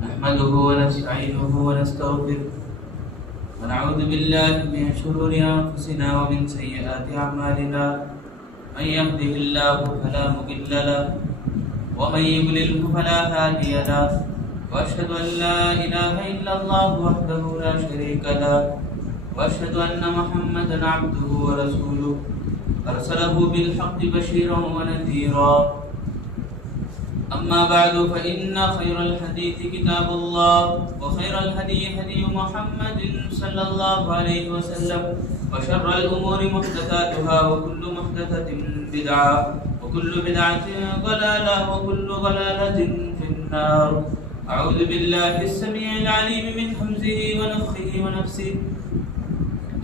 نحمده ونستعينه ونستغفره ونعوذ بالله من شرور أنفسنا ومن سيئات أعمالنا من يهده الله فلا مضل له ومن يضلل فلا هادي له وأشهد أن لا إله إلا الله وحده لا شريك له وأشهد أن محمدا عبده ورسوله أرسله بالحق بشيرا ونذيرا أما بعد فإن خير الحديث كتاب الله وخير الهدي هدي محمد صلى الله عليه وسلم وشر الأمور محدثاتها وكل محدثة بدعة وكل بدعة ضلالة وكل ضلالة في النار. أعوذ بالله السميع العليم من همزه ونفخه ونفسه.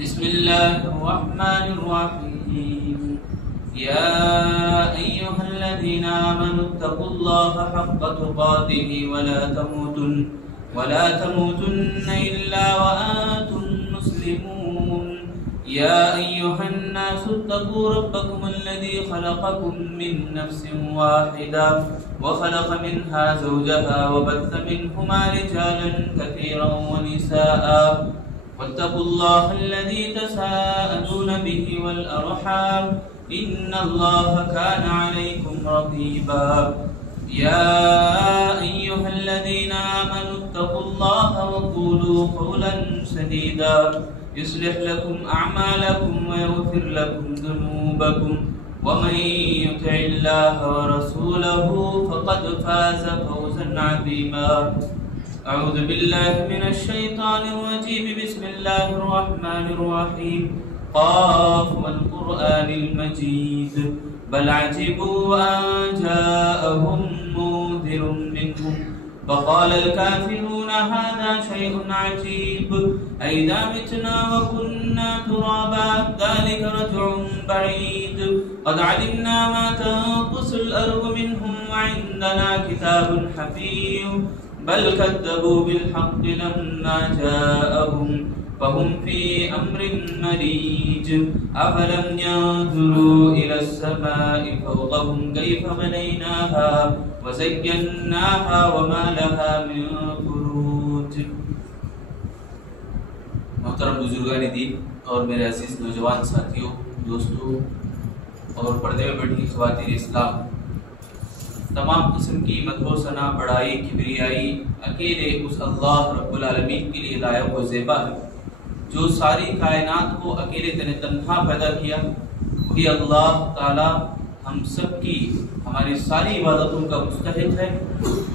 بسم الله الرحمن الرحيم. يا أيها الذين آمنوا اتقوا الله حق تقاته ولا تموتن إلا وأنتم مسلمون. يا أيها الناس اتقوا ربكم الذي خلقكم من نفس واحدة وخلق منها زوجها وبث منهما رجالا كثيرا ونساء واتقوا الله الذي تساءلون به والأرحام إن الله كان عليكم رقيبا. يا أيها الذين آمنوا اتقوا الله وقولوا قولا سديدا يصلح لكم أعمالكم ويغفر لكم ذنوبكم ومن يطع الله ورسوله فقد فاز فوزا عظيما. أعوذ بالله من الشيطان الرجيم. بسم الله الرحمن الرحيم. قاف والقرآن المجيد بل عجبوا أن جاءهم منذر منهم فقال الكافرون هذا شيء عجيب أئذا متنا وكنا ترابا ذلك رجع بعيد قد علمنا ما تنقص الأرض منهم وعندنا كتاب حفيظ بل كذبوا بالحق لما جاءهم فهم في أمر مريج أفلم ينظروا إلى السماء فوقهم كيف بنيناها وزيناها وما لها من فروج. محترم بزرگان دین اور میرے عزیز نوجوان ساتھیوں، دوستوں اور پردے میں بیٹھی خواتین اسلام، تمام قسم کی مدح و ثنا، بڑائی، کبریائی اکیلے اس اللہ رب العالمین کے لیے لائق و زیبا ہے جو ساری کائنات کو اکیلے تنہا پیدا کیا. وہی اللہ تعالی ہم سب کی ہماری ساری عبادتوں کا مستحق ہے.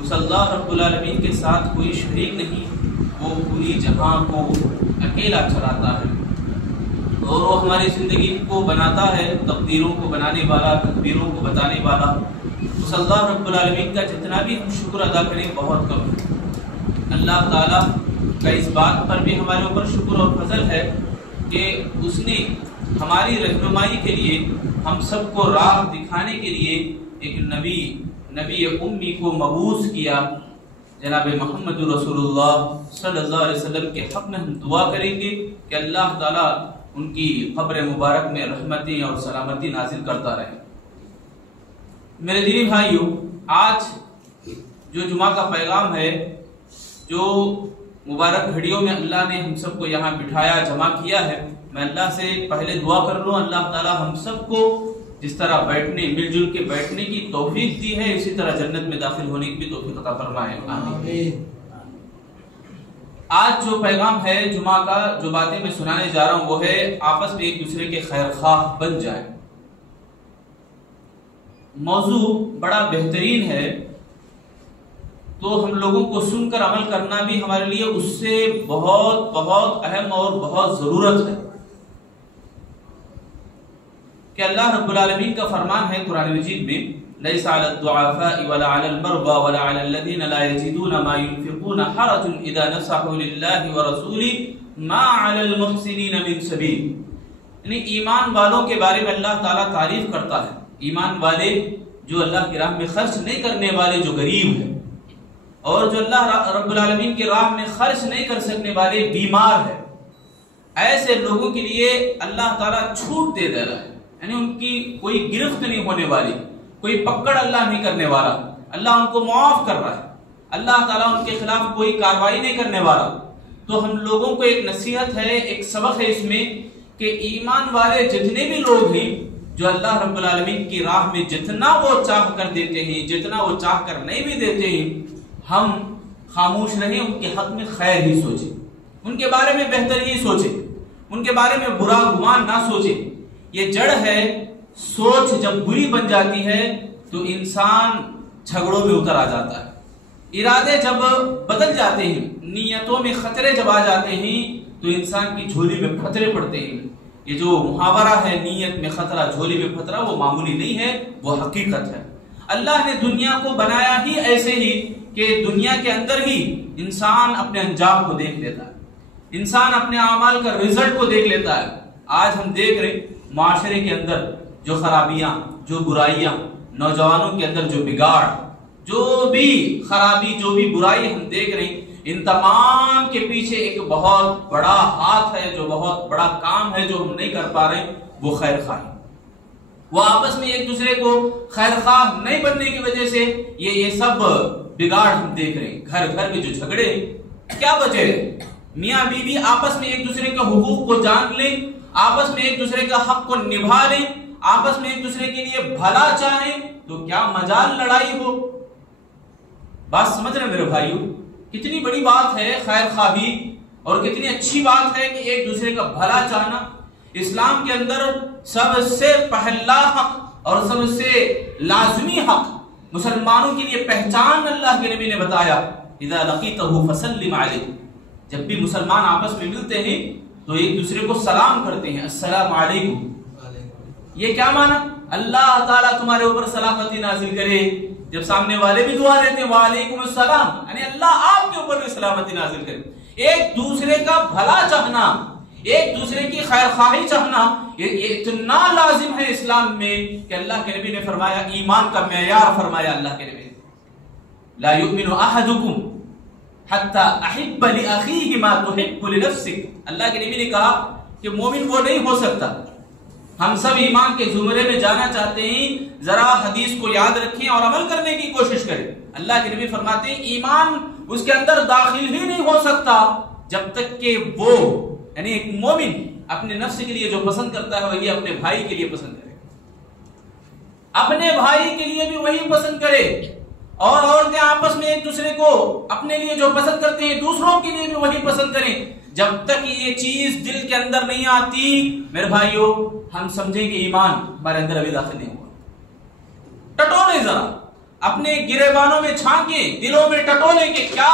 اس اللہ رب العالمین کے ساتھ کوئی شریک نہیں. وہ پوری جہاں کو اکیلا چلاتا ہے اور وہ ہماری زندگی کو بناتا ہے، تقدیروں کو بنانے والا، تدبیروں کو بتانے والا. اس اللہ رب العالمین کا جتنا بھی ہم شکر ادا کریں بہت کم ہے. اللہ تعالیٰ کا اس بات پر بھی ہمارے اوپر شکر اور فضل ہے کہ اس نے ہماری رہنمائی کے لیے، ہم سب کو راہ دکھانے کے لیے ایک نبی امی کو مبعوث کیا. جناب محمد رسول اللہ صلی اللہ علیہ وسلم کے حق میں ہم دعا کریں گے کہ اللہ تعالیٰ ان کی قبر مبارک میں رحمتیں اور سلامتی نازل کرتا رہے. میرے دینی بھائیوں، آج جو جمعہ کا پیغام ہے، جو مبارک گھڑیوں میں اللہ نے ہم سب کو یہاں بٹھایا، جمع کیا ہے، میں اللہ سے پہلے دعا کر لوں اللہ تعالی ہم سب کو جس طرح مل جل کے بیٹھنے کی توفیق دی ہے، اسی طرح جنت میں داخل ہونے کی بھی توفیق عطا فرمائے. آمین. آج جو پیغام ہے جمعہ کا، جو باتیں میں سنانے جا رہا ہوں، وہ ہے آپس میں ایک دوسرے کے خیر خواہ بن جائیں. موضوع بڑا بہترین ہے، تو ہم لوگوں کو سن کر عمل کرنا بھی ہمارے لیے اس سے بہت بہت اہم اور بہت ضرورت ہے. کہ اللہ رب العالمین کا فرمان ہے قرآن مجید میں، لَيْسَ عَلَى الضُّعَفَاءِ وَلَا عَلَى الْمَرْضَى وَلَا عَلَى الَّذِينَ لَا يَجِدُونَ مَا يُنْفِقُونَ حَرَجٌ إِذَا نَصَحُوا لِلَّهِ وَرَسُولِهِ مَا عَلَى الْمُحْسِنِينَ مِنْ سَبِيلٍ. یعنی ایمان والوں کے بارے میں اللہ تعالیٰ تعریف کرتا ہے. ایمان والے جو اللہ کی راہ میں خرچ نہیں کرنے والے، جو غریب ہیں، اور جو اللہ رب العالمین کی راہ میں خرچ نہیں کر سکنے والے، بیمار ہے، ایسے لوگوں کے لیے اللہ تعالیٰ چھوٹ دے رہا ہے. یعنی ان کی کوئی گرفت نہیں ہونے والی، کوئی پکڑ اللہ نہیں کرنے والا، اللہ ان کو معاف کر رہا ہے. اللہ تعالیٰ ان کے خلاف کوئی کارروائی نہیں کرنے والا۔ تو ہم لوگوں کو ایک نصیحت ہے، ایک سبق ہے اس میں کہ ایمان والے جتنے بھی لوگ ہیں جو اللہ رب العالمین کی راہ میں جتنا وہ چاہ کر دیتے ہیں، جتنا وہ چاہ کر نہیں بھی دیتے ہیں، ہم خاموش رہیں، ان کے حق میں خیر ہی سوچیں، ان کے بارے میں بہتر ہی سوچیں، ان کے بارے میں برا گمان نہ سوچیں۔ یہ جڑ ہے، سوچ جب بری بن جاتی ہے تو انسان جھگڑوں میں اتر آ جاتا ہے، ارادے جب بدل جاتے ہیں، نیتوں میں خطرے جب آ جاتے ہیں تو انسان کی جھولی میں خطرے پڑتے ہیں۔ یہ جو محاورہ ہے نیت میں خطرہ جھولی میں خطرہ، وہ معمولی نہیں ہے، وہ حقیقت ہے۔ اللہ نے دنیا کو بنایا ہی ایسے ہی کہ دنیا کے اندر ہی انسان اپنے انجام کو دیکھ لیتا ہے، انسان اپنے اعمال کا رزلٹ کو دیکھ لیتا ہے۔ آج ہم دیکھ رہے معاشرے کے اندر جو خرابیاں، جو برائیاں، نوجوانوں کے اندر جو بگاڑ، جو بھی خرابی، جو بھی برائی ہم دیکھ رہے ہیں، ان تمام کے پیچھے ایک بہت بڑا ہاتھ ہے، جو بہت بڑا کام ہے جو ہم نہیں کر پا رہے، وہ خیر خواہی۔ وہ آپس میں ایک دوسرے کو خیر خواہ نہیں بننے کی وجہ سے یہ سب بگاڑ ہم دیکھ رہے ہیں۔ گھر گھر میں جو جھگڑے، کیا وجہ ہے؟ میاں بیوی آپس میں ایک دوسرے کے حقوق کو جان لیں، آپس میں ایک دوسرے کا حق کو نبھا لیں، آپس میں ایک دوسرے کے لیے بھلا چاہیں، تو کیا مجال لڑائی ہو؟ بات سمجھ رہے میرے بھائیو؟ کتنی بڑی بات ہے خیر خواہی، اور کتنی اچھی بات ہے کہ ایک دوسرے کا بھلا چاہنا۔ اسلام کے اندر سب سے پہلا حق اور سب سے لازمی حق مسلمانوں کے لیے پہچان اللہ کے نبی نے بتایا، اذا لقیتہ فسلم علیہ، جب بھی مسلمان آپس میں ملتے ہیں تو ایک دوسرے کو سلام کرتے ہیں، السلام علیکم۔ یہ کیا معنی؟ اللہ تعالیٰ تمہارے اوپر سلامتی نازل کرے۔ جب سامنے والے بھی دعا دیتے ہیں وعلیکم السلام، یعنی اللہ آپ کے اوپر بھی سلامتی نازل کرے۔ ایک دوسرے کا بھلا چاہنا، ایک دوسرے کی خیر خواہی چاہنا، یہ اتنا لازم ہے اسلام میں کہ اللہ کے نبی نے فرمایا، ایمان کا معیار فرمایا اللہ کے نبی نے، لا یؤمن احدکم حتی احب لاخیہ ما تحب لنفسک۔ اللہ کے نبی نے کہا کہ مومن وہ نہیں ہو سکتا۔ ہم سب ایمان کے زمرے میں جانا چاہتے ہیں، ذرا حدیث کو یاد رکھیں اور عمل کرنے کی کوشش کریں۔ اللہ کے نبی فرماتے ہیں ایمان اس کے اندر داخل ہی نہیں ہو سکتا جب تک کہ وہ، یعنی ایک مومن اپنے نفس کے لیے جو پسند کرتا ہے وہی اپنے بھائی کے لیے پسند کرے، اپنے بھائی کے لیے بھی وہی پسند کرے، اور عورتیں آپس میں ایک دوسرے کو اپنے لیے جو پسند کرتے ہیں دوسروں کے لیے بھی وہی پسند کریں۔ جب تک یہ چیز دل کے اندر نہیں آتی میرے بھائیوں، ہم سمجھیں کہ ایمان ہمارے اندر ابھی داخل نہیں ہوا۔ ٹٹولے ذرا اپنے گریبانوں میں چھانکیں، دلوں میں ٹٹولے کہ کیا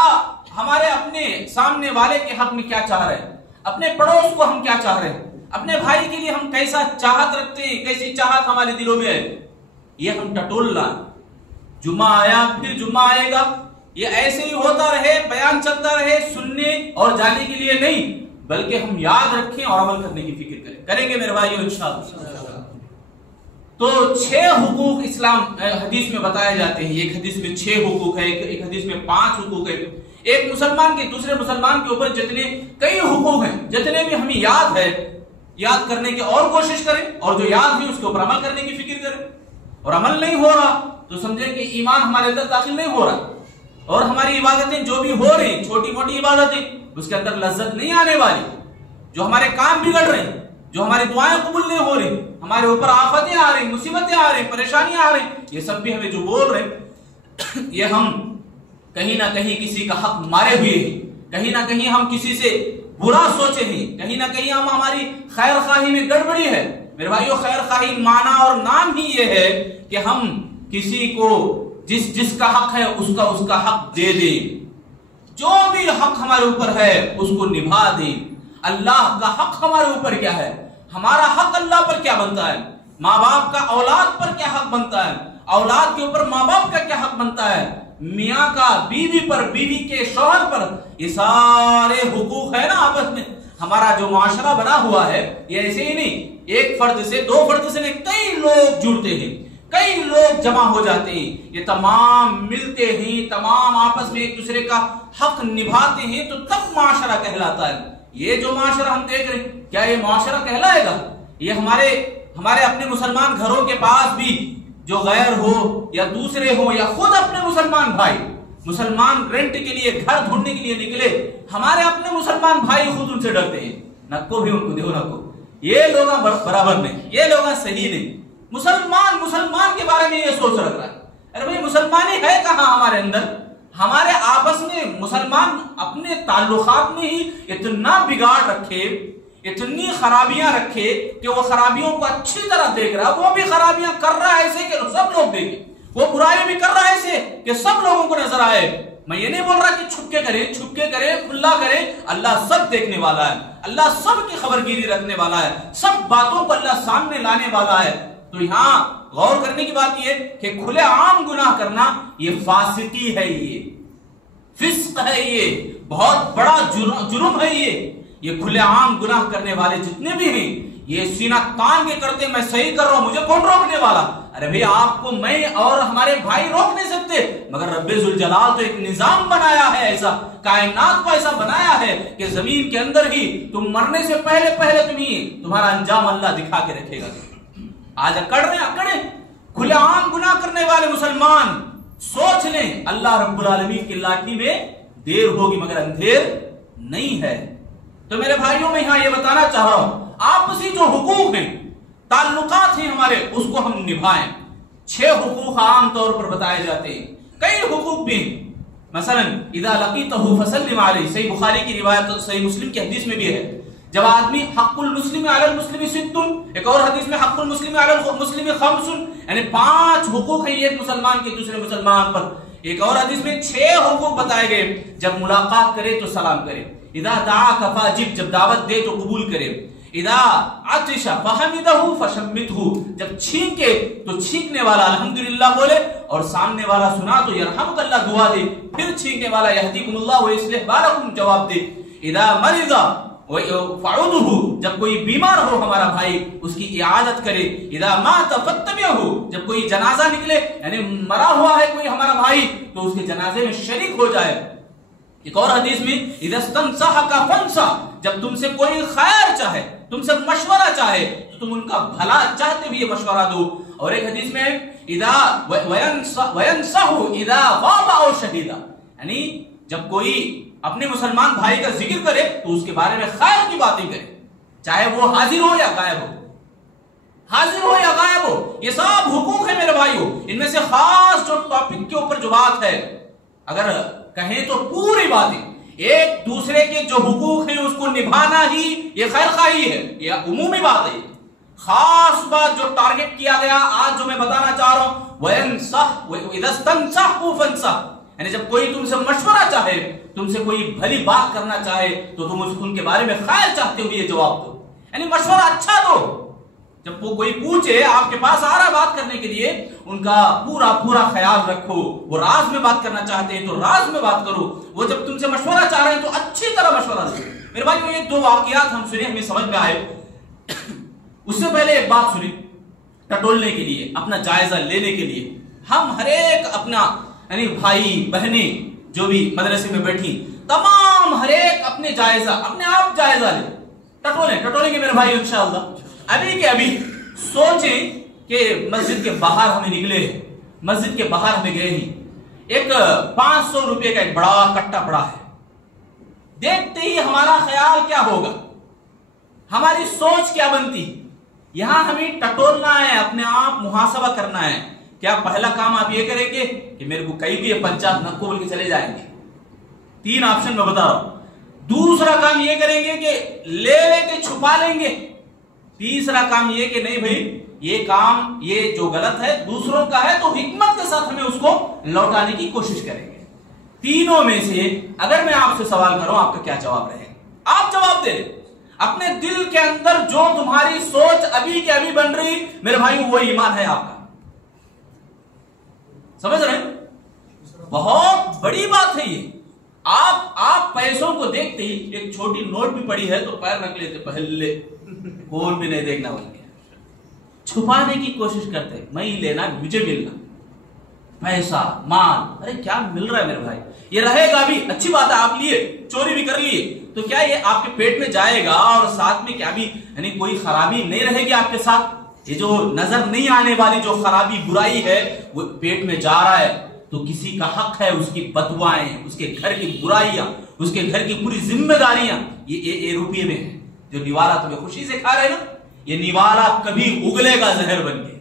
ہمارے اپنے سامنے والے کے حق میں کیا چاہ رہے ہیں، اپنے پڑوس کو ہم کیا چاہ رہے ہیں، اپنے بھائی کے لیے ہم کیسا چاہت رکھتے ہیں، کیسی چاہت ہمارے دلوں میں ہے۔ یہ ہم ٹٹولنا، جمعہ آیا پھر جمعہ آئے گا، یہ ایسے ہی ہوتا رہے، بیان چلتا رہے، سننے اور جانے کے لیے نہیں، بلکہ ہم یاد رکھیں اور عمل کرنے کی فکر کریں گے میرے بھائیوں انشاءاللہ۔ تو 6 حقوق اسلام حدیث میں بتائے جاتے ہیں۔ ایک حدیث میں 6 حقوق ہے، ایک حدیث میں 5 حقوق ہے۔ ایک مسلمان کے دوسرے مسلمان کے اوپر جتنے کئی حقوق ہیں، جتنے بھی ہمیں یاد ہے، یاد کرنے کی اور کوشش کریں، اور جو یاد ہے اس کے اوپر عمل کرنے کی فکر کریں۔ اور عمل نہیں ہو رہا تو سمجھیں کہ ایمان ہمارے اندر داخل نہیں ہو رہا، اور ہماری عبادتیں جو بھی ہو رہی چھوٹی موٹی عبادتیں اس کے اندر لذت نہیں آنے والی، جو ہمارے کام بگڑ رہے ہیں، جو ہماری دعائیں قبول نہیں ہو رہی، ہمارے اوپر آفتیں آ رہی، مصیبتیں آ رہی، پریشانیاں آ رہی، یہ سب بھی ہمیں جو بول رہے ہیں یہ ہم کہیں نہ کہیں کسی کا حق مارے ہوئے ہیں، کہیں نہ کہیں ہم کسی سے برا سوچے ہیں، کہیں نہ کہیں ہم ہماری خیر خواہی میں گڑبڑی ہے۔ میرے بھائیو، خیر خواہی معنی اور نام ہی یہ ہے کہ ہم کسی کو جس کا حق ہے اس کا حق دے دیں، جو بھی حق ہمارے اوپر ہے اس کو نبھا دیں۔ اللہ کا حق ہمارے اوپر کیا ہے، ہمارا حق اللہ پر کیا بنتا ہے، ماں باپ کا اولاد پر کیا حق بنتا ہے، اولاد کے اوپر ماں باپ کا کیا حق بنتا ہے، میاں کا بیوی پر، بیوی کے شوہر پر، یہ سارے حقوق ہے نا آپس میں۔ ہمارا جو معاشرہ بنا ہوا ہے یہ ایسے ہی نہیں، ایک فرد سے، 2 فرد سے نہیں، کئی لوگ جڑتے ہیں، کئی لوگ جمع ہو جاتے ہیں، یہ تمام ملتے ہیں، تمام آپس میں ایک دوسرے کا حق نبھاتے ہیں، تو تب معاشرہ کہلاتا ہے۔ یہ جو معاشرہ ہم دیکھ رہے ہیں، کیا یہ معاشرہ کہلائے گا؟ یہ ہمارے اپنے مسلمان گھروں کے پاس بھی جو غیر ہو یا دوسرے ہو یا خود اپنے مسلمان بھائی، مسلمان رینٹ کے لیے گھر ڈھونڈنے کے لیے نکلے، ہمارے اپنے مسلمان بھائی خود ان سے ڈرتے ہیں، نکو بھی ان کو دیو نکو، یہ لوگ برابر نہیں، یہ لوگ صحیح نہیں۔ مسلمان کے بارے میں یہ سوچ رکھ رہا ہے، ارے بھائی مسلمانی ہے کہاں ہمارے اندر؟ ہمارے آپس میں مسلمان اپنے تعلقات میں ہی اتنا بگاڑ رکھے، اتنی خرابیاں رکھے کہ وہ خرابیوں کو اچھی طرح دیکھ رہا ہے، وہ بھی خرابیاں کر رہا ہے ایسے کہ سب لوگ دیکھیں، وہ برائی بھی کر رہا ہے ایسے کہ سب لوگوں کو نظر آئے۔ میں یہ نہیں بول رہا کہ چھپ کے کرے کھلا کرے، اللہ سب دیکھنے والا ہے، اللہ سب کی خبر گیری رکھنے والا ہے، سب باتوں کو اللہ سامنے لانے والا ہے۔ تو یہاں غور کرنے کی بات یہ کہ کھلے عام گناہ کرنا یہ فاسقی ہے، یہ فسق ہے، یہ بہت بڑا جرم ہے، یہ کھلے عام گناہ کرنے والے جتنے بھی ہیں یہ سینہ تان کے کرتے میں صحیح کر رہا ہوں، مجھے کون روکنے والا؟ ارے بھئی آپ کو میں اور ہمارے بھائی روک نہیں سکتے، مگر رب ذوالجلال تو ایک نظام بنایا ہے، ایسا کائنات کو ایسا بنایا ہے کہ زمین کے اندر ہی تم مرنے سے پہلے تمہارا انجام اللہ دکھا کے رکھے گا۔ آج اکڑے کھلے عام گناہ کرنے والے مسلمان سوچ لیں اللہ رب العالمین کی لاٹھی میں دیر ہوگی مگر اندھیر نہیں ہے۔ تو میرے بھائیوں میں یہاں یہ بتانا چاہ رہا ہوں، آپسی جو حقوق ہیں، تعلقات ہیں ہمارے، اس کو ہم نبھائیں۔ 6 حقوق عام طور پر بتائے جاتے ہیں، کئی حقوق بھی ہیں، مثلا اذا لقیتہ فسلم علیہ، صحیح بخاری کی روایت، صحیح مسلم کی حدیث میں بھی ہے، جب آدمی حق المسلم علی المسلم 6، ایک اور حدیث میں حق المسلم علی المسلم 5، یعنی 5 حقوق ہیں ایک مسلمان کے دوسرے مسلمان پر۔ ایک اور حدیث میں 6 حقوق بتائے گئے، جب ملاقات کرے تو سلام کرے، اذا دعاک فاجب، جب دعوت دے تو قبول کرے، اذا عطش فحمدہ فشمتہ، جب چھینکے تو چھینکنے والا الحمدللہ بولے، اور سامنے والا سنا تو یرحمک اللہ دعا دے، پھر چھینکنے والا یہدیکم اللہ ویصلح بالکم جواب دے، اذا مرض فعودہ، جب کوئی بیمار ہو ہمارا بھائی اس کی اعادت کرے، اذا مات فاتبعہ، جب کوئی جنازہ نکلے یعنی مرا ہوا ہے کوئی ہمارا بھائی تو اس کے جنازے میں شریک ہو جائے۔ ایک اور حدیث میں اذا استنصحک فانصح، جب تم سے کوئی خیر چاہے، تم سے مشورہ چاہے تو تم ان کا بھلا چاہتے ہوئے مشورہ دو۔ اور ایک حدیث میں اذا وینصح اذا غاب او شہیدا، یعنی جب کوئی اپنے مسلمان بھائی کا ذکر کرے تو اس کے بارے میں خیر کی باتیں کرے، چاہے وہ حاضر ہو یا غائب ہو، یہ سب حقوق ہیں میرے بھائیوں۔ ان میں سے خاص جو ٹاپک کے اوپر جو بات ہے، اگر کہیں تو پوری باتیں ایک دوسرے کے جو حقوق ہیں اس کو نبھانا ہی یہ خیر خواہی ہے، یہ عمومی بات ہے۔ خاص بات جو ٹارگٹ کیا گیا آج جو میں بتانا چاہ رہا ہوں، وَيَنْصَحْ وَإِذَا اسْتَنْصَحْتُ فَانْصَحْ، یعنی جب کوئی تم سے مشورہ چاہے، تم سے کوئی بھلی بات کرنا چاہے تو تم ان کے بارے میں خیر چاہتے ہوئے جواب دو، یعنی مشورہ اچھا دو۔ جب وہ کوئی پوچھے آپ کے پاس آ رہا بات کرنے کے لیے، ان کا پورا خیال رکھو، وہ راز میں بات کرنا چاہتے ہیں تو راز میں بات کرو، وہ جب تم سے مشورہ چاہ رہے ہیں تو اچھی طرح مشورہ دو۔ میرے بھائیو یہ 2 واقعات ہم سنے، ہمیں سمجھ میں آئے۔ اس سے پہلے ایک بات سنی، ٹٹولنے کے لیے، اپنا جائزہ لینے کے لیے ہم ہر ایک اپنا یعنی بھائی بہنیں جو بھی مدرسے میں بیٹھی تمام ہر ایک اپنے آپ جائزہ لے، ٹٹولیں گے میرے بھائی انشاءاللہ۔ ابھی کے ابھی سوچیں کہ مسجد کے باہر ہمیں نکلے، مسجد کے باہر ہمیں گئے ہی، ایک 500 روپے کا ایک بڑا کٹا پڑا ہے، دیکھتے ہی ہمارا خیال کیا ہوگا، ہماری سوچ کیا بنتی؟ یہاں ہمیں ٹٹولنا ہے، اپنے آپ محاسبہ کرنا ہے۔ کیا پہلا کام آپ یہ کریں گے کہ میرے کو کہیں بھی یہ 50 نہ بول کے چلے جائیں گے؟ 3 آپشن میں بتا رہا ہوں۔ دوسرا کام یہ کریں گے کہ لے کے چھپا لیں گے۔ تیسرا کام یہ کہ نہیں بھائی یہ کام یہ جو غلط ہے دوسروں کا ہے تو حکمت کے ساتھ ہمیں اس کو لوٹانے کی کوشش کریں گے۔ تینوں میں سے اگر میں آپ سے سوال کروں آپ کا کیا جواب رہے گا؟ آپ جواب دے لیں۔ اپنے دل کے اندر جو تمہاری سوچ ابھی کے ابھی بن رہی میرے بھائی وہ ایمان ہے آپ کا، سمجھ رہے ہیں؟ بہت بڑی بات ہے یہ۔ آپ پیسوں کو دیکھتے ہی ایک چھوٹی نوٹ بھی پڑی ہے تو پیر رکھ لیتے پہلے، کون بھی نہیں دیکھنا بول کے چھپانے کی کوشش کرتے، میں ہی لینا مجھے ملنا، پیسہ مال، ارے کیا مل رہا ہے میرے بھائی، یہ رہے گا بھی اچھی بات ہے، آپ لیے چوری بھی کر لیے تو کیا یہ آپ کے پیٹ میں جائے گا اور ساتھ میں کیا بھی یعنی کوئی خرابی نہیں رہے گی آپ کے ساتھ؟ یہ جو نظر نہیں آنے والی جو خرابی برائی ہے وہ پیٹ میں جا رہا ہے، تو کسی کا حق ہے اس کی بدوائیں، اس کے گھر کی برائیاں، اس کے گھر کی پوری ذمہ داریاں یہ روپیے میں ہے. جو نیوالا تمہیں خوشی سے کھا رہے نا، یہ نیوالا کبھی اگلے گا زہر بن کے.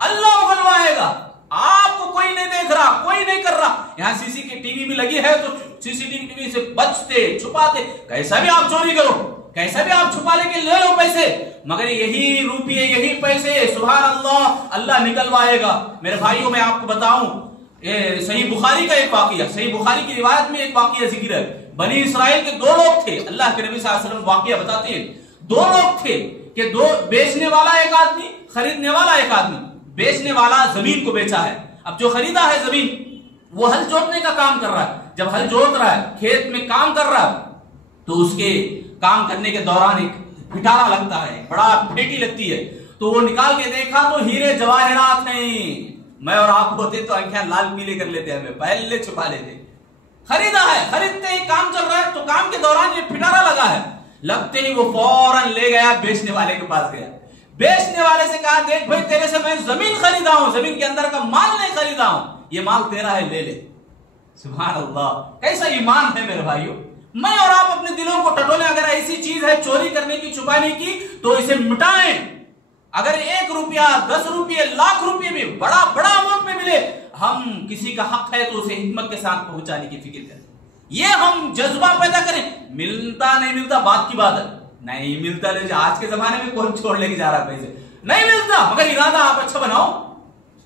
اللہ اگلوائے گا. آپ کو کوئی نہیں دیکھ رہا، کوئی نہیں کر رہا. یہاں سی سی کی ٹی وی بھی لگی ہے تو سی سی ٹی وی سے بچتے چھپاتے، کیسا بھی آپ چوری کرو، کیسا بھی آپ چھپا لے کے لے لو پیسے، مگر یہی روپیے یہی پیسے سبحان اللہ اللہ نکلوائے گا. میرے بھائیوں میں آپ کو بتاؤں، صحیح بخاری کا ایک واقعہ، صحیح بخاری کی روایت میں ایک واقعہ ذکر ہے. بنی اسرائیل کے 2 لوگ تھے. اللہ کے نبی صلی اللہ علیہ وسلم واقعہ بتاتے ہیں. 2 لوگ تھے کہ 2 بیچنے والا ایک آدمی، خریدنے والا ایک آدمی. بیچنے والا زمین کو بیچا ہے. اب جو خریدا ہے زمین، وہ ہل جوتنے کا کام کر رہا ہے. جب ہل جوت رہا ہے، کھیت میں کام کر رہا ہے، تو اس کے کام کرنے کے دوران ایک پھٹارا لگتا ہے، بڑا پھیٹی لگتی ہے. تو وہ نکال کے دیکھا تو ہیرے جواہرات ہیں. میں اور آپ ہوتے تو آنکھیں لال پیلے کر لیتے، ہمیں پہلے چھپا لیتے. خریدا ہے، خریدتے ہی کام چل رہا ہے، تو کام کے دوران یہ پھٹارا لگا ہے. لگتے ہی وہ فوراً لے گیا، بیچنے والے کے پاس گیا. بیچنے والے سے کہا دیکھ بھائی تیرے سے میں زمین خریدا ہوں، زمین کے اندر کا مال نہیں خریدا ہوں، یہ مال تیرا ہے، لے لے. سبحان اللہ، کیسا ایمان ہے میرے بھائیوں. میں اور آپ اپنے دلوں کو ٹٹولیں. اگر ایسی چیز ہے چوری کرنے کی، چھپانے کی، تو اسے مٹائیں. اگر 1 روپیہ 10 روپیے لاکھ روپیے بھی بڑا بڑا اماؤنٹ میں ملے، ہم کسی کا حق ہے تو اسے حکمت کے ساتھ پہنچانے کی فکر کریں. یہ ہم جذبہ پیدا کریں. ملتا نہیں ملتا بات کی بات ہے، نہیں ملتا لے. آج کے زمانے میں کون چھوڑ لے کے جا رہا ہے پیسے؟ نہیں ملتا، مگر ارادہ آپ اچھا بناؤ.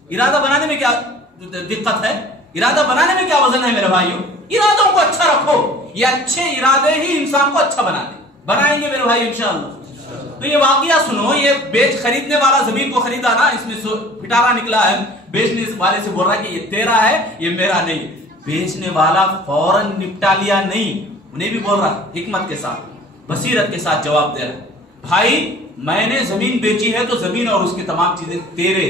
ارادہ بنانے میں کیا دقت ہے؟ ارادہ بنانے میں کیا وزن ہے میرے بھائیوں؟ ارادوں کو اچھا رکھو. یہ اچھے ارادے ہی انسان کو اچھا بنا دیں. بنائیں گے میرے بھائی انشاءاللہ. تو یہ واقعہ سنو. یہ خریدنے والا زمین کو خریدا نا، اس میں پھٹارا نکلا ہے. بیچنے والے سے بول رہا ہے کہ یہ تیرا ہے، یہ میرا نہیں. بیچنے والا فوراً نپٹا لیا نہیں، انہیں بھی بول رہا حکمت کے ساتھ، بصیرت کے ساتھ جواب دے رہا ہے. بھائی میں نے زمین بیچی ہے تو زمین اور اس کی تمام چیزیں تیرے،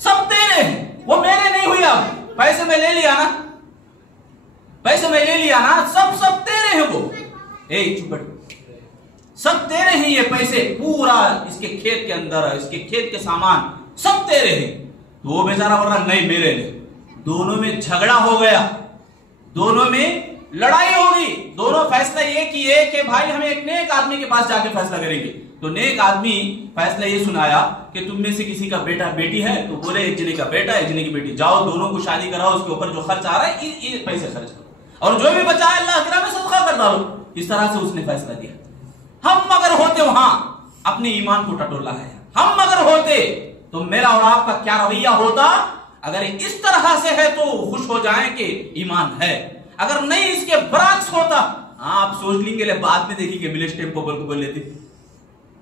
سب تیرے ہیں، وہ میرے نہیں ہوئی. اب پیسے میں لے لیا نا، پیسے میں لے لیا نا، سب تیرے ہیں. وہ سب تیرے ہیں. یہ پیسے پورا اس کے کھیت کے اندر، اس کے کھیت کے سامان سب تیرے ہیں. تو وہ بیچارہ بول رہا نہیں میرے نہیں. دونوں میں جھگڑا ہو گیا، دونوں میں لڑائی ہوگی. دونوں فیصلہ یہ کیے کہ بھائی ہمیں ایک نیک آدمی کے پاس جا کے فیصلہ کریں گے. تو نیک آدمی فیصلہ یہ سنایا کہ تم میں سے کسی کا بیٹا بیٹی ہے، تو بولے ایک جنے کا بیٹا ایک جنے کی بیٹی، جاؤ دونوں کو شادی کراؤ، اس کے اوپر جو خرچ آ رہا ہے یہ پیسے خرچ کرو، اور جو بھی بچا ہے اللہ کے راہ میں صدقہ کر ڈالو. اس طرح سے اس نے فیصلہ کیا. ہم اگر ہوتے وہاں اپنے ایمان کو ٹٹولا ہے. ہم اگر ہوتے تو میرا اور آپ کا کیا رویہ ہوتا؟ اگر اس طرح سے ہے تو خوش ہو جائیں کہ ایمان ہے، اگر نہیں اس کے برعکس ہوتا آپ سوچ لیں گے، بعد میں دیکھیں گے ملے ٹیمپو بول لیتے.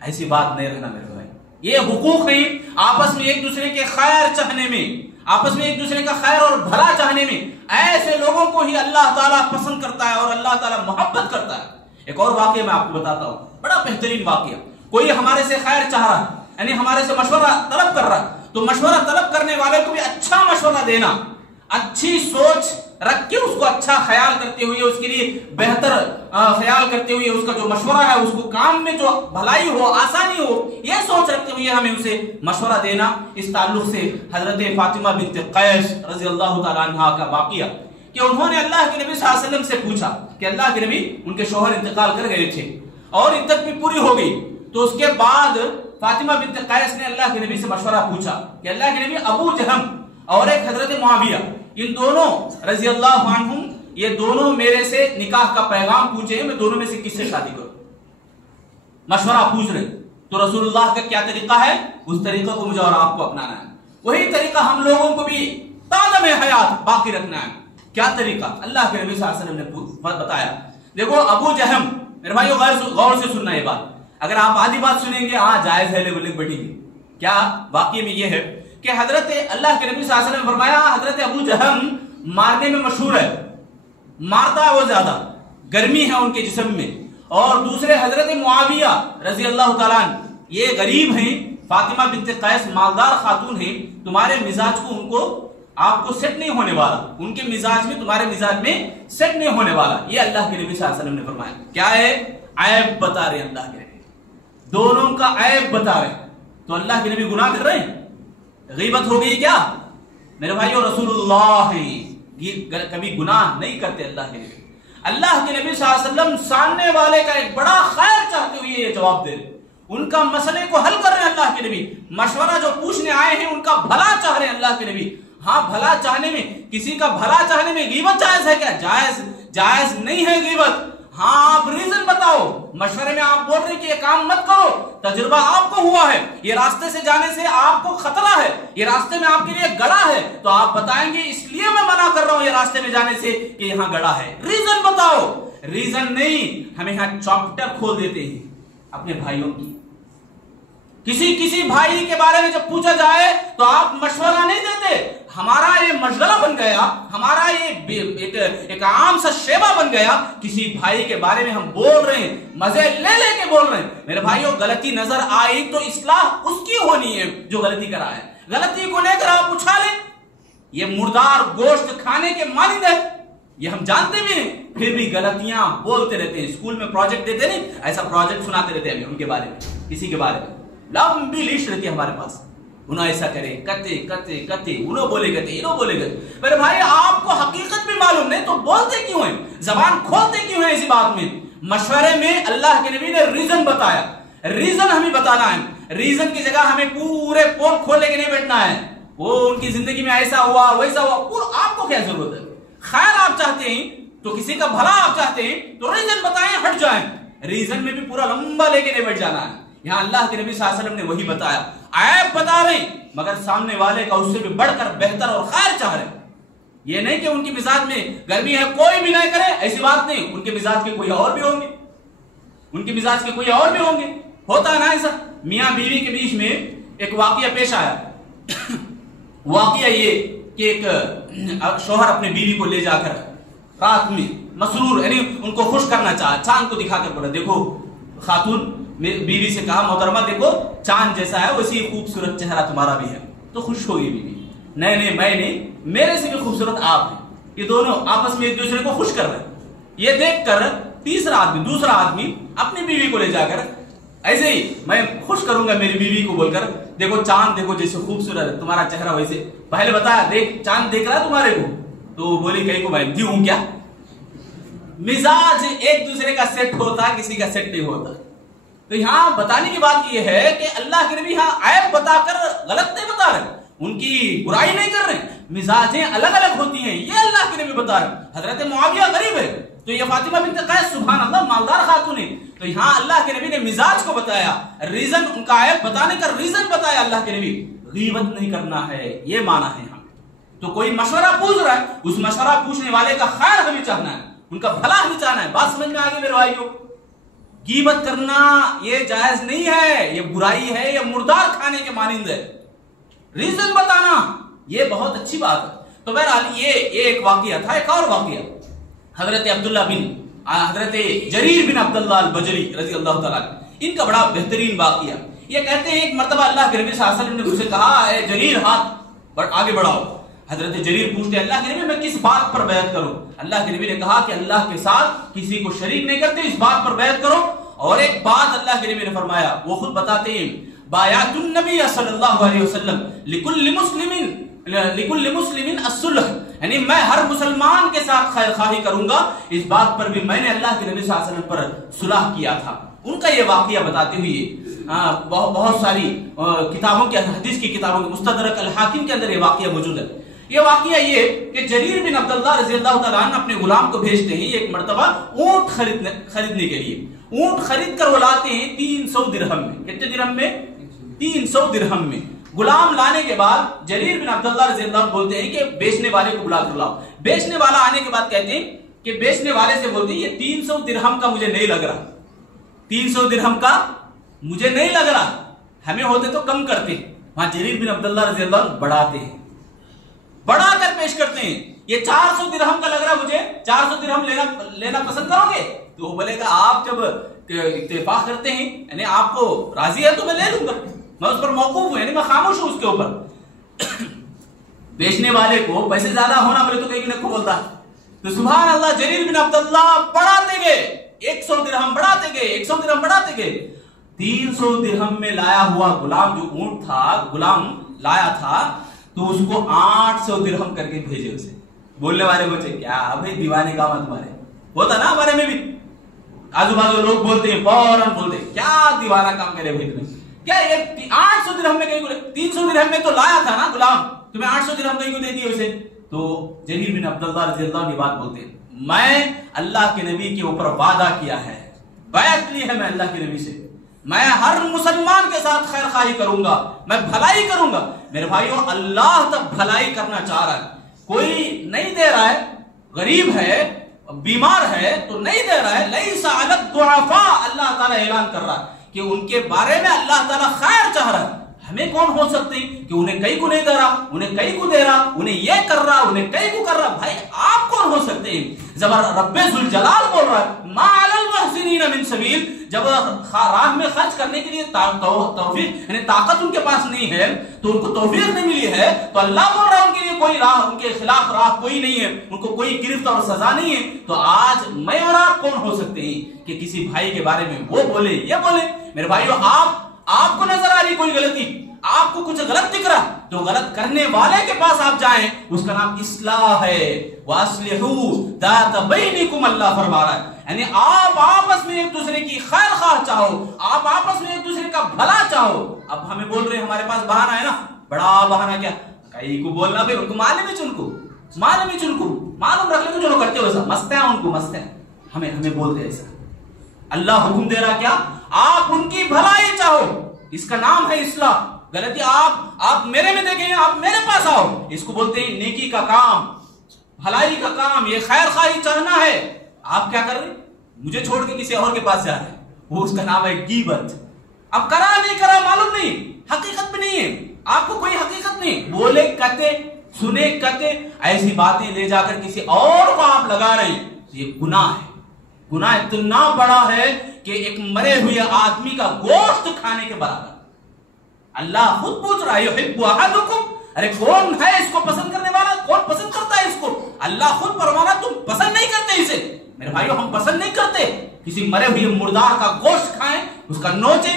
ایسی بات نہیں رہنا میرے بھائی. یہ حقوق ہیں آپس میں ایک دوسرے کے خیر چاہنے میں، آپس میں ایک دوسرے کا خیر اور بھلا چاہنے میں. ایسے لوگوں کو ہی اللہ تعالیٰ پسند کرتا ہے اور اللہ تعالیٰ محبت کرتا ہے. ایک اور واقعہ میں آپ کو بتاتا ہوں، بڑا بہترین واقعہ. کوئی ہمارے سے خیر چاہ رہا ہے، یعنی ہمارے سے مشورہ طلب کر رہا ہے، تو مشورہ طلب کرنے والے کو بھی اچھا مشورہ دینا، اچھی سوچ رکھ کے اس کو اچھا خیال کرتے ہوئے، اس کے لیے بہتر خیال کرتے ہوئے، اس کا جو مشورہ ہے اس کو کام میں جو بھلائی ہو، آسانی ہو، یہ سوچ رکھتے ہوئے ہمیں اسے مشورہ دینا. اس تعلق سے حضرت فاطمہ بنت قیس رضی اللہ تعالیٰ عنہ کا واقعہ کہ انہوں نے اللہ کے نبی صلی اللہ علیہ وسلم سے پوچھا کہ اللہ کے نبی، ان کے شوہر انتقال کر گئے تھے اور عدت بھی پوری ہو گئی. تو اس کے بعد فاطمہ بنت قیس نے اللہ کے نبی سے مشورہ پوچھا کہ اللہ کے نبی، ابو جہم اور ایک حضرت معاویہ، ان دونوں رضی اللہ عنہم، یہ دونوں میرے سے نکاح کا پیغام پوچھے ہیں، میں دونوں میں سے کس سے شادی کروں؟ مشورہ پوچھ رہے. تو رسول اللہ کا کیا طریقہ ہے؟ اس طریقہ کو مجھے اور آپ کو اپنانا ہے. وہی طریقہ ہم لوگوں کو بھی تازہ میں حیات باقی رکھنا ہے. کیا طریقہ؟ اللہ کے نبی صلی اللہ علیہ وسلم نے بتایا. دیکھو ابو جہم، میرے بھائیو غور سے سننا یہ بات. اگر آپ آدھی بات سنیں گے ہاں جائز ہے، لے بیٹھی گی. کیا واقعی میں یہ ہے کہ حضرت اللہ کے نبی صلی اللہ علیہ وسلم نے فرمایا حضرت ابو جہم مارنے میں مشہور ہے، مارتا ہے وہ زیادہ، گرمی ہے ان کے جسم میں. اور دوسرے حضرت معاویہ رضی اللہ تعالیٰ عنہ، یہ غریب ہیں. فاطمہ بنت قیس مالدار خاتون ہیں. تمہارے مزاج کو ان کو آپ کو سیٹ نہیں ہونے والا، ان کے مزاج میں تمہارے مزاج میں سیٹ نہیں ہونے والا. یہ اللہ کے نبی صلی اللہ علیہ وسلم نے فرمایا. کیا ہے؟ عیب بتا رہے اللہ کے نبی، دونوں کا عیب بتا رہے. تو اللہ کے نبی گناہ کر رہے ہیں؟ غیبت ہو گئی کیا؟ میرے بھائیو رسولullah ہیں، کبھی گناہ نہیں کرتے اللہ کے نبی۔ اللہ کے نبی صلی اللہ علیہ وسلم سامنے والے کا ایک بڑا خیر چاہتے ہوئے یہ جواب دے رہے، ان کا مسئلے کو حل کر رہے ہیں اللہ کے نبی، مشورہ جو پوچھنے آئے ہیں ان کا بھلا چاہ رہے ہیں اللہ کے نبی۔ ہاں بھلا چاہنے میں، کسی کا بھلا چاہنے میں غیبت جائز ہے کیا؟ جائز نہیں ہے غیبت۔ ہاں آپ ریزن بتاؤ، مشورے میں آپ بول رہے کہ یہ کام مت کرو، تجربہ آپ کو ہوا ہے، یہ راستے سے جانے سے آپ کو خطرہ ہے، یہ راستے میں آپ کے لیے گڑھا ہے، تو آپ بتائیں گے اس لیے میں منع کر رہا ہوں یہ راستے میں جانے سے کہ یہاں گڑھا ہے۔ ریزن بتاؤ، ریزن نہیں، ہمیں یہاں چاپٹر کھول دیتے ہیں اپنے بھائیوں کی۔ کسی بھائی کے بارے میں جب پوچھا جائے تو آپ مشورہ نہیں دیتے، ہمارا یہ مشغلہ بن گیا، ہمارا یہ ایک عام سا شیبہ بن گیا، کسی بھائی کے بارے میں ہم بول رہے ہیں، مزے لے لے کے بول رہے ہیں۔ میرے بھائیوں غلطی نظر آئی تو اصلاح اس کی ہونی ہے جو غلطی کرا ہے، غلطی کو لے کر آپ اچھالیں، یہ مردار گوشت کھانے کے مانند ہے، یہ ہم جانتے بھی ہیں، پھر بھی غلطیاں بولتے رہتے ہیں۔ اسکول میں پروجیکٹ دیتے نہیں، ایسا پروجیکٹ سناتے رہتے ہیں ان کے بارے میں، کسی کے بارے میں لمبی لسٹ رہتی ہے ہمارے پاس، انہوں ایسا کرے کتے انہوں بولے گتے انہوں بولے گتے۔ میرے بھائی آپ کو حقیقت بھی معلوم نہیں تو بولتے کیوں ہیں، زبان کھولتے کیوں ہیں اسی بات میں؟ مشورے میں اللہ کے نبی نے ریزن بتایا، ریزن ہمیں بتانا ہے، ریزن کی جگہ ہمیں پورے پول کھولے کے نہیں بیٹھنا ہے، وہ ان کی زندگی میں ایسا ہوا ویسا ہوا، آپ کو کیا ضرورت ہے؟ خیر آپ چاہتے ہیں تو کسی کا بھلا آپ چاہتے ہیں تو ریزن بتائیں، ہٹ جائیں، ریزن میں بھی پورا لمبا لے کے نہیں بیٹھ جانا ہے۔ یہاں اللہ کے نبی صلی اللہ علیہ وسلم نے وہی بتایا، عیب بتا رہے ہیں مگر سامنے والے کا اس سے بھی بڑھ کر بہتر اور خیر چاہ رہے ہیں۔ یہ نہیں کہ ان کی مزاج میں گرمی ہے کوئی بھی نہیں کرے، ایسی بات نہیں، ان کے مزاج کے کوئی اور بھی ہوں گے، ان کے مزاج کے کوئی اور بھی ہوں گے، ہوتا ہے نا ایسا۔ میاں بیوی کے بیچ میں ایک واقعہ پیش آیا، واقعہ یہ کہ ایک شوہر اپنے بیوی کو لے جا کر رات میں مسرور، یعنی ان کو خوش کرنا چاہا، چاند کو دکھا کر بولا دیکھو، خاتون بیوی سے کہا محترمہ دیکھو چاند جیسا ہے ویسے خوبصورت چہرہ تمہارا بھی ہے، تو خوش ہوگی بیوی، نہیں میں نہیں، میرے سے بھی خوبصورت آپ ہیں۔ یہ دونوں آپس میں ایک دوسرے کو خوش کر رہے ہیں۔ یہ دیکھ کر دوسرا آدمی اپنی بیوی کو لے جا کر ایسے ہی میں خوش کروں گا میری بیوی کو بول کر، دیکھو چاند دیکھو جیسے خوبصورت ہے تمہارا چہرہ ویسے، پہلے بتایا دیکھ چاند دیکھ رہا ہے تمہارے کو، تو بولی کہیں کو میں ہوں کیا؟ مزاج ایک دوسرے کا سیٹ ہوتا، کسی کا سیٹ نہیں ہوتا۔ تو یہاں بتانے کی بات یہ ہے کہ اللہ کے نبی یہاں عیب بتا کر غلط نہیں بتا رہے، ان کی برائی نہیں کر رہے، مزاجیں الگ الگ ہوتی ہیں یہ اللہ کے نبی بتا رہے۔ حضرت معاویہ غریب ہے تو یہ فاطمہ بنت قیس سبحان اللہ مالدار خاتون ہے، تو یہاں اللہ کے نبی نے مزاج کو بتایا، ریزن ان کا عیب بتانے کا ریزن بتایا اللہ کے نبی۔ غیبت نہیں کرنا ہے یہ مانا ہے یہاں۔ تو کوئی مشورہ پوچھ رہا ہے، اس مشورہ پوچھنے والے کا خیر ہمیں چاہنا ہے، ان کا بھلا ہمیں چاہنا ہے۔ بات سمجھ میں آگے میرے بھائیوں؟ غیبت کرنا یہ جائز نہیں ہے، یہ برائی ہے، یہ مردار کھانے کے مانند ہے۔ ریزن بتانا یہ بہت اچھی بات ہے۔ تو بہرحال یہ ایک واقعہ تھا۔ ایک اور واقعہ حضرت جریر بن عبداللہ البجلی رضی اللہ تعالیٰ، ان کا بڑا بہترین واقعہ۔ یہ کہتے ہیں ایک مرتبہ اللہ کے نبی صلی اللہ علیہ وسلم نے مجھ سے کہا اے جریر ہاتھ آگے بڑھاؤ۔ حضرت جریر پوچھتے ہیں اللہ کے نبی میں کس بات پر بیعت کروں؟ اللہ کے نبی نے کہا کہ اللہ کے ساتھ کسی کو شریک نہیں کرتے، اس بات پر بیعت کرو۔ اور ایک بات اللہ کے نبی نے فرمایا، وہ خود بتاتے ہیں بایعت النبی صلی اللہ علیہ وسلم لکل مسلم الصلح، یعنی میں ہر مسلمان کے ساتھ خیر خواہی کروں گا، اس بات پر بھی میں نے اللہ کے نبی صلی اللہ علیہ وسلم پر صلح کیا تھا۔ ان کا یہ واقعہ بتاتے ہوئے بہت ساری کتابوں کے، حدیث کی کتابوں کے، مستدرک الحاکم کے اندر یہ واقعہ موجود ہے۔ یہ واقعہ یہ کہ جریر بن عبداللہ رضی اللہ تعالیٰ عنہ اپنے غلام کو بھیجتے ہیں ایک مرتبہ اونٹ خریدنے کے لیے۔ اونٹ خرید کر وہ لاتے ہیں 300 درہم میں۔ کتنے درہم میں؟ 300 درہم میں۔ غلام لانے کے بعد جریر بن عبداللہ رضی اللہ عنہ بولتے ہیں کہ بیچنے والے کو بلا کر لاؤ۔ بیچنے والا آنے کے بعد کہتے ہیں کہ بیچنے والے سے بولتے ہیں یہ 300 درہم کا مجھے نہیں لگ رہا، 300 درہم کا مجھے نہیں لگ رہا، ہمیں ہوتے تو کم کرتے۔ وہاں جریر بن عبداللہ رضی اللہ عنہ بڑھاتے ہیں، بڑھا کر پیش کرتے ہیں، یہ 400 درہم کا لگ رہا مجھے، 400 درہم لینا پسند کرو گے؟ تو وہ بولے گا آپ جب اتفاق کرتے ہیں یعنی آپ کو راضی ہے تو میں لے لوں گا، میں اس پر موقوف ہوں، یعنی میں خاموش ہوں اس کے اوپر۔ بیچنے والے کو پیسے زیادہ ہونا بولے تو کہیں نہ کو بولتا، تو سبحان اللہ جریر بن عبداللہ بڑھاتے گئے، 100 درہم بڑھاتے گئے، 100 درہم بڑھاتے گئے۔ 300 درہم میں لایا ہوا غلام جو اونٹ تھا، غلام لایا تھا، تو اس کو 800 درہم کر کے بھیجے اسے. بولنے والے بچے کیا بھائی دیوانے کا مت تمہارے ہوتا نا ہمارے میں بھی آجو بازو لوگ بولتے ہیں فوراً بولتے ہیں کیا دیوانہ کام کرے بھائی تمہیں کیا 800 درہم میں کہیں 300 درہم میں تو لایا تھا نا غلام تمہیں 800 درہم کہیں کو دے دیے اسے. تو جریر بن عبداللہ رضی اللہ عنہ بات بولتے ہیں میں اللہ کے نبی کے اوپر وعدہ کیا ہے بیعت لی ہے میں اللہ کے نبی سے میں ہر مسلمان کے ساتھ خیر خواہی کروں گا میں بھلائی کروں گا. میرے بھائیو اللہ تک بھلائی کرنا چاہ رہا ہے کوئی نہیں دے رہا ہے غریب ہے بیمار ہے تو نہیں دے رہا ہے لیس علی الضعفاء اللہ تعالیٰ اعلان کر رہا ہے کہ ان کے بارے میں اللہ تعالیٰ خیر چاہ رہا ہے. ہمیں کون ہو سکتے ہیں کہ انہیں کئی کو نہیں دے رہا انہیں کئی کو دے رہا انہیں یہ کر رہا انہیں کئی کو کر رہا. بھائی آپ کون ہو سکتے ہیں زبر رب ذوالجلال بول رہا ہے ما علی المحسنین من سبیل. جب راہ میں خرچ کرنے کے لیے توفیق یعنی طاقت ان کے پاس نہیں ہے تو ان کو توفیق نہیں ملی ہے تو اللہ بول رہا ہے ان کے لیے کوئی راہ ان کے خلاف راہ کوئی نہیں ہے ان کو کوئی گرفت اور سزا نہیں ہے. تو آج میں اور آپ کون ہو سکتے ہیں کہ کسی بھائی کے بارے میں وہ بولے یہ بولے. میرے بھائیو آپ کو نظر آ رہی کوئی غلطی آپ کو کچھ غلط دکھ رہا تو غلط کرنے والے کے پاس آپ جائیں اس کا نام اصلاح ہے. وَأَصْلِحُوا ذَاتَ بَيْنِكُمْ اللہ فرما رہا ہے یعنی آپ آپس میں ایک دوسرے کی خیر خواہ چاہو آپ آپس میں ایک دوسرے کا بھلا چاہو. اب ہمیں بول رہے ہیں ہمارے پاس بہانہ ہے نا بڑا بہانہ کیا کئی کو بولنا پھر ان کو معلوم ہے چن کو معلوم رکھ لیں جو کرتے ہو ایسا مست ہے ان کو مست ہے ہمیں بولتے ایسا. اللہ حکم دے رہا کیا آپ ان کی بھلائی چاہو اس کا نام ہے اصلاح. غلطی آپ میرے میں دیکھیں آپ میرے پاس آؤ اس کو بولتے ہیں نیکی کا کام بھلائی کا کام یہ خیر خواہی چاہنا ہے. آپ کیا کر رہے مجھے چھوڑ کے کسی اور کے پاس جا رہے وہ اس کا نام ہے غیبت. اب کرا نہیں کرا معلوم نہیں حقیقت بھی نہیں ہے آپ کو کوئی حقیقت نہیں بولے کہتے سنے کہتے ایسی باتیں لے جا کر کسی اور کو آپ لگا رہے ہیں یہ گناہ ہے. گناہ اتنا بڑا ہے کہ ایک مرے ہوئے آدمی کا گوشت کھانے کے برابر. اللہ خود پوچھ رہا ہے یحب احدکم ارے کون ہے اس کو پسند کرنے والا کون پسند کرتا ہے اس کو. اللہ خود فرمانا تم پسند نہیں کرتے اسے. میرے بھائیو ہم پسند نہیں کرتے کسی مرے ہوئے مردار کا گوشت کھائیں اس کا نوچیں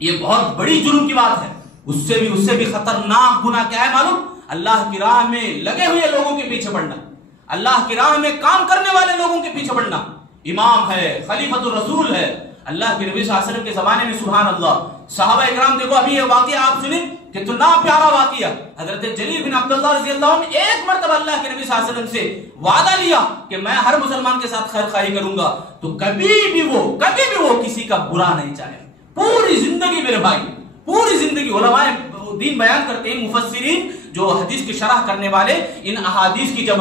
یہ بہت بڑی جرم کی بات ہے. اس سے بھی خطرناک گناہ کیا ہے معلوم اللہ کی راہ میں لگے ہوئے لوگوں کے پیچھے پڑنا اللہ کی راہ میں کام کرنے والے لوگوں کے پیچھے پڑنا. امام ہے خلیفۃ الرسول ہے اللہ کے نبی صلی اللہ علیہ وسلم کے زمانے میں سبحان اللہ صحابہ اکرام دیکھو ابھی یہ واقعہ آپ سنیں کتنا پیارا واقعہ. حضرت جریر بن عبداللہ رضی اللہ عنہ ایک مرتبہ اللہ کے نبی صلی اللہ علیہ وسلم سے وعدہ لیا کہ میں ہر مسلمان کے ساتھ خیر خواہی کروں گا تو کبھی بھی وہ کسی کا برا نہیں چاہے. پوری زندگی میرے بھائی پوری زندگی علماء دین بیان کرتے ہیں مفسرین جو حدیث کی شرح کرنے والے ان احادیث کی جب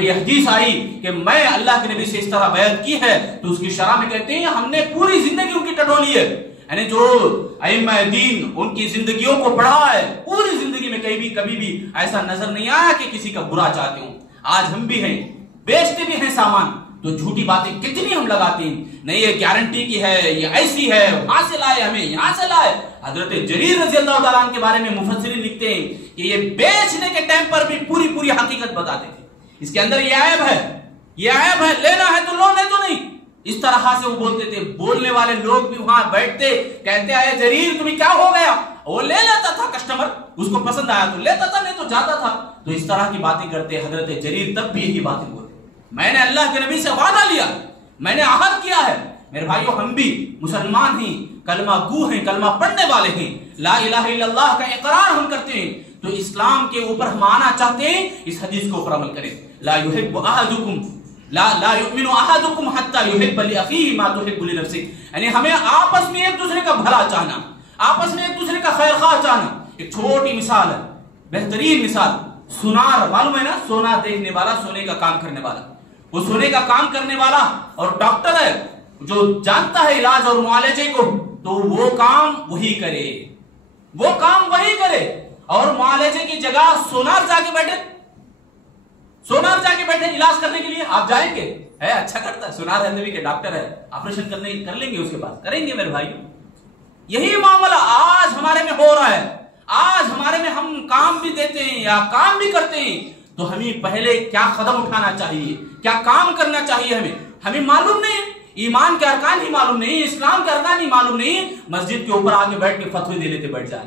یہ حدیث آئی کہ میں اللہ کے نبی سے اس طرح بیعت کی ہے تو اس کی شرح میں کہتے ہیں ہم نے پوری زندگی ان کی ٹٹولی ہے یعنی جو ائمہ دین ان کی زندگیوں کو پڑھا ہے پوری زندگی میں کبھی بھی ایسا نظر نہیں آیا کہ کسی کا برا چاہتے ہوں. آج ہم بھی ہیں بیچتے بھی ہیں سامان تو جھوٹی باتیں کتنی ہم لگاتے ہیں نہیں یہ گارنٹی کی ہے یہ ایسی ہے وہاں سے لائے ہمیں یہاں سے لائے. حضرت جریر رضی اللہ تعالیٰ عنہ کے بارے میں مفسرین لکھتے ہیں کہ یہ بیچنے کے ٹائم پر بھی پوری حقیقت بتاتے تھے. اس کے اندر یہ عیب ہے لینا ہے تو لو نہیں تو نہیں اس طرح سے وہ بولتے تھے. بولنے والے لوگ بھی وہاں بیٹھتے کہتے آئے جریر تمہیں کیا ہو گیا وہ لے لیتا تھا کسٹمر اس کو پسند آیا تو لیتا تھا نہیں تو جاتا تھا. تو اس طرح کی باتیں کرتے حضرت جریر تب بھی یہی باتیں بولتے میں نے اللہ کے نبی سے وعدہ لیا میں نے عہد کیا ہے. میرے بھائیو ہم بھی مسلمان ہیں کلمہ گو ہیں کلمہ پڑھنے والے ہیں لا الہ الا اللہ کا اقرار ہم کرتے ہیں تو اسلام کے اوپر ہم آنا چاہتے ہیں اس حدیث کے اوپر عمل کریں. لا يحب احدکم لا يؤمن احدکم حتى يحب لاخيه ما تحب لنفسك یعنی ہمیں آپس میں ایک دوسرے کا بھلا چاہنا آپس میں ایک دوسرے کا خیر خواہ چاہنا. ایک چھوٹی مثال ہے بہترین مثال سونار معلوم ہے نا سونا دیکھنے والا سونے کا کام کرنے والا وہ سونے کا کام کرنے والا اور ڈاکٹر ہے جو جانتا ہے علاج اور معالجے کو تو وہ کام وہی کرے اور معالجے کی جگہ سونار جا کے بیٹھے علاج کرنے کے لیے آپ جائیں گے ہے اچھا کرتا ہے سونار ہے نبی کے ڈاکٹر ہے آپریشن کر لیں گے اس کے پاس کریں گے. میرے بھائی یہی معاملہ آج ہمارے میں ہو رہا ہے. آج ہمارے میں ہم کام بھی دیتے ہیں یا کام بھی کرتے ہیں تو ہمیں پہلے کیا قدم اٹھانا چاہیے کیا کام کرنا چاہیے ہمیں معلوم نہیں. ایمان کے ارکان ہی معلوم نہیں اسلام کے ارکان ہی معلوم نہیں مسجد کے اوپر آگے بیٹھ کے فتوی دے لیتے بیٹھ جائے